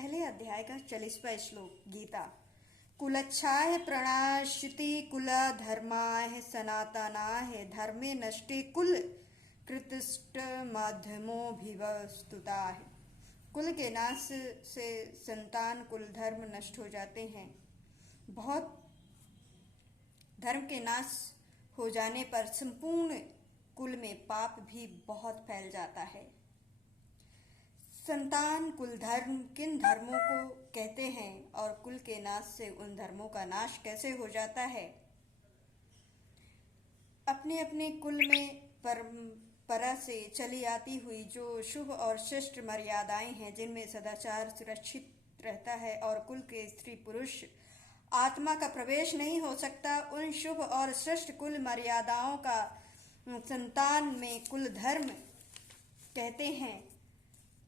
पहले अध्याय का 40वां श्लोक। गीता। कुलच्छाय प्रणाश्यति कुल धर्माय सनातनाय धर्मे नष्टे कुल कृतिष्ठ माध्यमोभिवस्तुताः। कुल के नाश से संतान कुल धर्म नष्ट हो जाते हैं। बहुत धर्म के नाश हो जाने पर संपूर्ण कुल में पाप भी बहुत फैल जाता है। संतान कुल धर्म किन धर्मों को कहते हैं और कुल के नाश से उन धर्मों का नाश कैसे हो जाता है? अपने अपने कुल में परंपरा से चली आती हुई जो शुभ और शिष्ट मर्यादाएं हैं, जिनमें सदाचार सुरक्षित रहता है और कुल के स्त्री पुरुष आत्मा का प्रवेश नहीं हो सकता, उन शुभ और श्रेष्ठ कुल मर्यादाओं का संतान में कुल धर्म कहते हैं।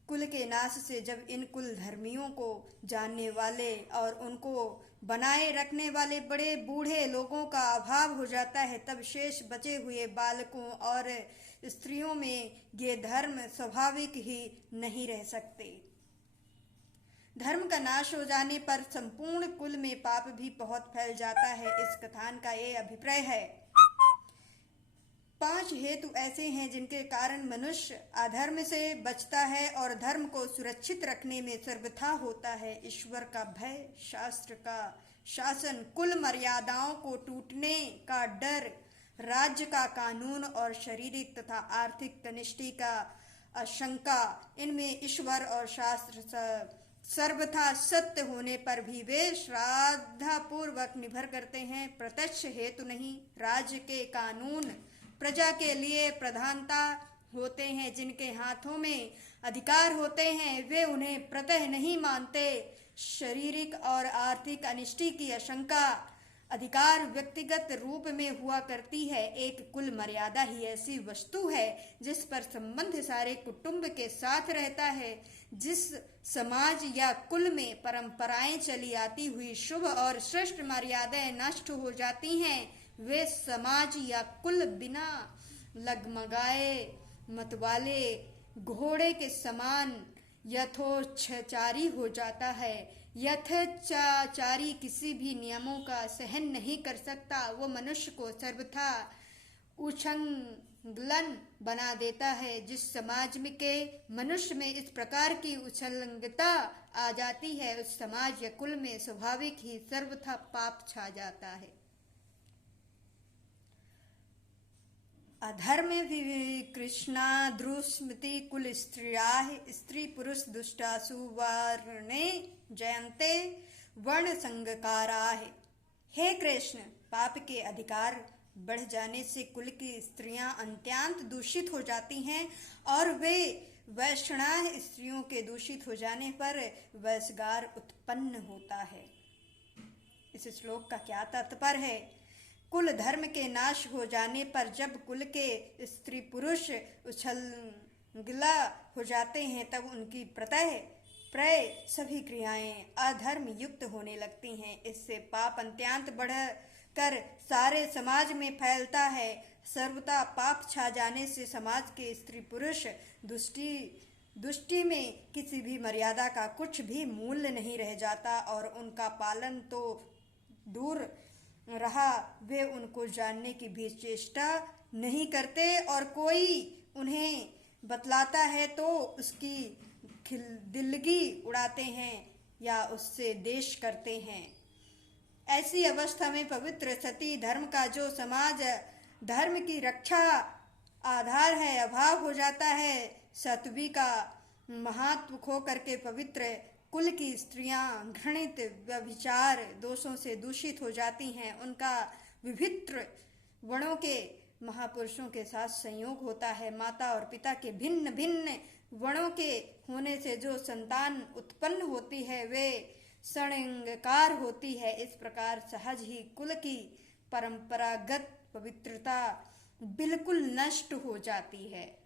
कुल के नाश से जब इन कुल धर्मियों को जानने वाले और उनको बनाए रखने वाले बड़े बूढ़े लोगों का अभाव हो जाता है, तब शेष बचे हुए बालकों और स्त्रियों में ये धर्म स्वाभाविक ही नहीं रह सकते। धर्म का नाश हो जाने पर संपूर्ण कुल में पाप भी बहुत फैल जाता है। इस कथान का ये अभिप्राय है। 5 हेतु ऐसे हैं जिनके कारण मनुष्य अधर्म से बचता है और धर्म को सुरक्षित रखने में सर्वथा होता है। ईश्वर का भय, शास्त्र का शासन, कुल मर्यादाओं को टूटने का डर, राज्य का कानून और शारीरिक तथा आर्थिक तनिष्टि का आशंका। इनमें ईश्वर और शास्त्र सर्वथा सत्य होने पर भी वे श्रद्धापूर्वक निर्भर करते हैं, प्रत्यक्ष हेतु नहीं। राज्य के कानून प्रजा के लिए प्रधानता होते हैं, जिनके हाथों में अधिकार होते हैं वे उन्हें प्रत्यह नहीं मानते। शारीरिक और आर्थिक अनिष्टि की आशंका अधिकार व्यक्तिगत रूप में हुआ करती है। एक कुल मर्यादा ही ऐसी वस्तु है जिस पर संबंध सारे कुटुंब के साथ रहता है। जिस समाज या कुल में परंपराएं चली आती हुई शुभ और श्रेष्ठ मर्यादाएं नष्ट हो जाती हैं, वे समाज या कुल बिना लगमगाए मतवाले घोड़े के समान यथोच्चारी हो जाता है। यथोच्चारी किसी भी नियमों का सहन नहीं कर सकता। वो मनुष्य को सर्वथा उच्छृंखल बना देता है। जिस समाज में के मनुष्य में इस प्रकार की उच्छृंखलता आ जाती है, उस समाज या कुल में स्वाभाविक ही सर्वथा पाप छा जाता है। अधर्म कृष्णा द्रुस्मृति कुल स्त्रियाः स्त्री पुरुष दुष्टासु वर्णे जयन्ते वर्ण संगकाराः। हे कृष्ण, पाप के अधिकार बढ़ जाने से कुल की स्त्रियां अत्यंत दूषित हो जाती हैं और वे वैष्णव स्त्रियों के दूषित हो जाने पर वैश्गार उत्पन्न होता है। इस श्लोक का क्या तात्पर्य है? कुल धर्म के नाश हो जाने पर जब कुल के स्त्री पुरुष उच्छृंखला हो जाते हैं, तब उनकी प्राय सभी क्रियाएं अधर्म युक्त होने लगती हैं। इससे पाप अत्यंत बढ़कर सारे समाज में फैलता है। सर्वथा पाप छा जाने से समाज के स्त्री पुरुष दुष्टि में किसी भी मर्यादा का कुछ भी मूल्य नहीं रह जाता और उनका पालन तो दूर रहा, वे उनको जानने की भी चेष्टा नहीं करते और कोई उन्हें बतलाता है तो उसकी दिल्लगी उड़ाते हैं या उससे द्वेष करते हैं। ऐसी अवस्था में पवित्र सती धर्म का जो समाज धर्म की रक्षा आधार है, अभाव हो जाता है। सत्वी का महत्व खो करके पवित्र कुल की स्त्रियां घृणित व्यभिचार दोषों से दूषित हो जाती हैं। उनका विभिन्न वर्णों के महापुरुषों के साथ संयोग होता है। माता और पिता के भिन्न भिन्न वर्णों के होने से जो संतान उत्पन्न होती है वे षड्यंगाकार होती है। इस प्रकार सहज ही कुल की परंपरागत पवित्रता बिल्कुल नष्ट हो जाती है।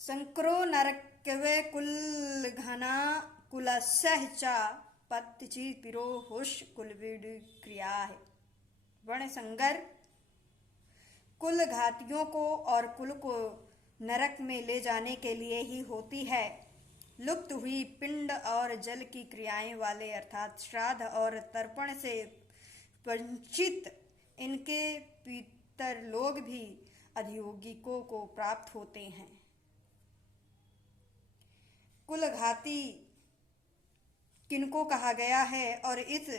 संक्रो नरकवे कुल घना कुलस्य च पत्ति पिरोहुष कुल क्रिया है। वर्ण संगर कुल घातियों को और कुल को नरक में ले जाने के लिए ही होती है। लुप्त हुई पिंड और जल की क्रियाएं वाले अर्थात श्राद्ध और तर्पण से वंचित इनके पितर लोग भी अधियोगिकों को प्राप्त होते हैं। कुलघाती किनको कहा गया है और इस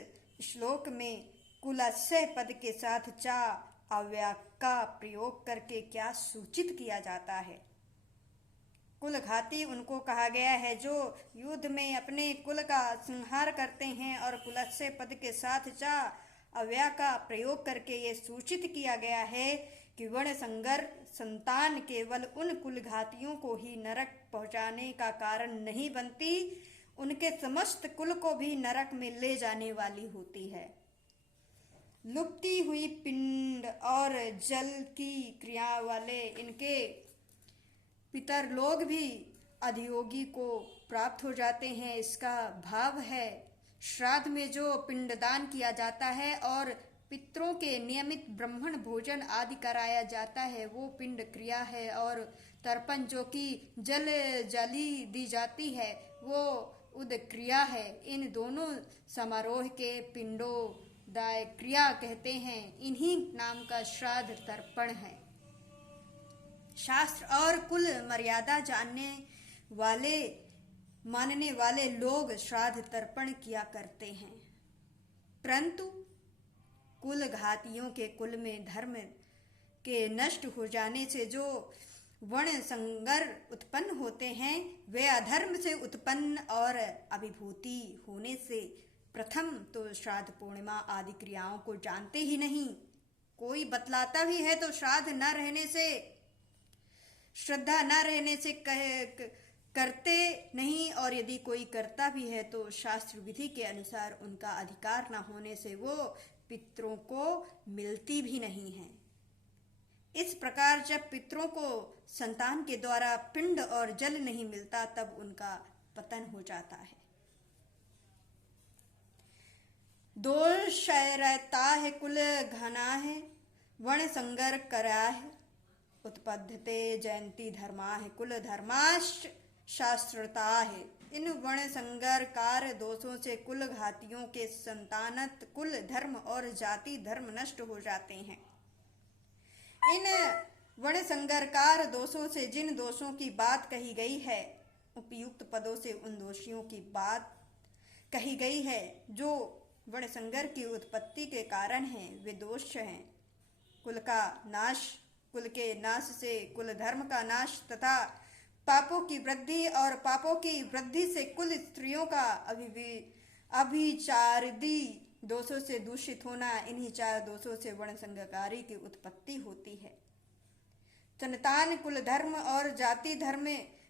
श्लोक में कुलस्य पद के साथ चा अव्यय का प्रयोग करके क्या सूचित किया जाता है? कुलघाती उनको कहा गया है जो युद्ध में अपने कुल का संहार करते हैं, और कुलस्य पद के साथ चा अव्यय का प्रयोग करके ये सूचित किया गया है कि वर्णसंकर संतान केवल उन कुलघातियों को ही नरक पहुंचाने का कारण नहीं बनती, उनके समस्त कुल को भी नरक में ले जाने वाली होती है। लुप्ती हुई पिंड और जल की क्रिया वाले इनके पितर लोग भी अधियोगी को प्राप्त हो जाते हैं। इसका भाव है श्राद्ध में जो पिंडदान किया जाता है और पितरों के नियमित ब्राह्मण भोजन आदि कराया जाता है वो पिंड क्रिया है, और तर्पण जो कि जली दी जाती है वो उद क्रिया है। इन दोनों समारोह के पिंडों दाय क्रिया कहते हैं। इन्हीं नाम का श्राद्ध तर्पण है। शास्त्र और कुल मर्यादा मानने वाले लोग श्राद्ध तर्पण किया करते हैं, परंतु कुल घातियों के कुल में धर्म के नष्ट हो जाने से जो वर्ण संगर उत्पन्न होते हैं वे अधर्म से उत्पन्न और अभिभूति होने से प्रथम तो श्राद्ध पूर्णिमा आदि क्रियाओं को जानते ही नहीं। कोई बतलाता भी है तो श्राद्ध न रहने से, श्रद्धा न रहने से करते नहीं, और यदि कोई करता भी है तो शास्त्र विधि के अनुसार उनका अधिकार न होने से वो पितरों को मिलती भी नहीं है। इस प्रकार जब पितरों को संतान के द्वारा पिंड और जल नहीं मिलता तब उनका पतन हो जाता है। दोष रहता है कुल घना है वर्ण संगर करा है उत्पद्धते जयंती धर्मा है कुल धर्माश शास्त्रता है। इन वर्ण संगरकार दोषों से कुल घातियों के संतानत कुल धर्म और जाति धर्म नष्ट हो जाते हैं। इन वर्ण संगरकार दोषों से जिन दोषों की बात कही गई है, उपयुक्त पदों से उन दोषियों की बात कही गई है जो वर्ण संगर की उत्पत्ति के कारण हैं, वे दोष हैं। कुल का नाश, कुल के नाश से कुल धर्म का नाश तथा पापों की वृद्धि और पापों की वृद्धि से कुल स्त्रियों का अभिचारिदी दोषों से दूषित होना, इन्हीं चार दोषों से वर्ण संगकारी की उत्पत्ति होती है। संतान कुल धर्म और जाति धर्म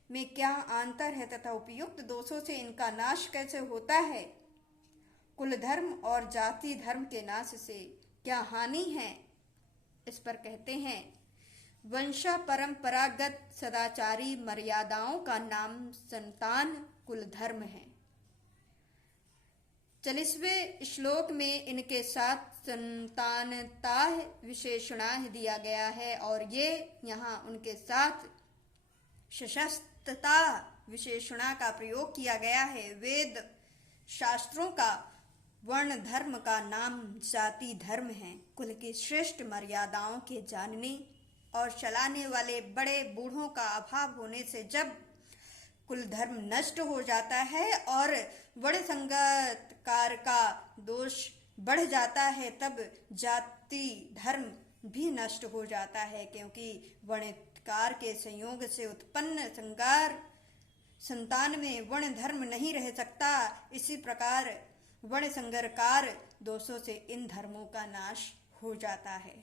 में क्या अंतर है तथा उपयुक्त दोषों से इनका नाश कैसे होता है? कुल धर्म और जाति धर्म के नाश से क्या हानि है? इस पर कहते हैं वंश परंपरागत सदाचारी मर्यादाओं का नाम संतान कुल धर्म है। 40वें श्लोक में इनके साथ संतानता विशेषणा दिया गया है और ये यहाँ उनके साथ सशस्त्रता विशेषणा का प्रयोग किया गया है। वेद शास्त्रों का वर्ण धर्म का नाम जाति धर्म है। कुल की श्रेष्ठ मर्यादाओं के जानने और चलाने वाले बड़े बूढ़ों का अभाव होने से जब कुल धर्म नष्ट हो जाता है और वर्ण संगतकार का दोष बढ़ जाता है तब जाति धर्म भी नष्ट हो जाता है, क्योंकि वर्णकार के संयोग से उत्पन्न संगार संतान में वर्ण धर्म नहीं रह सकता। इसी प्रकार वर्ण संगरकार दोषों से इन धर्मों का नाश हो जाता है।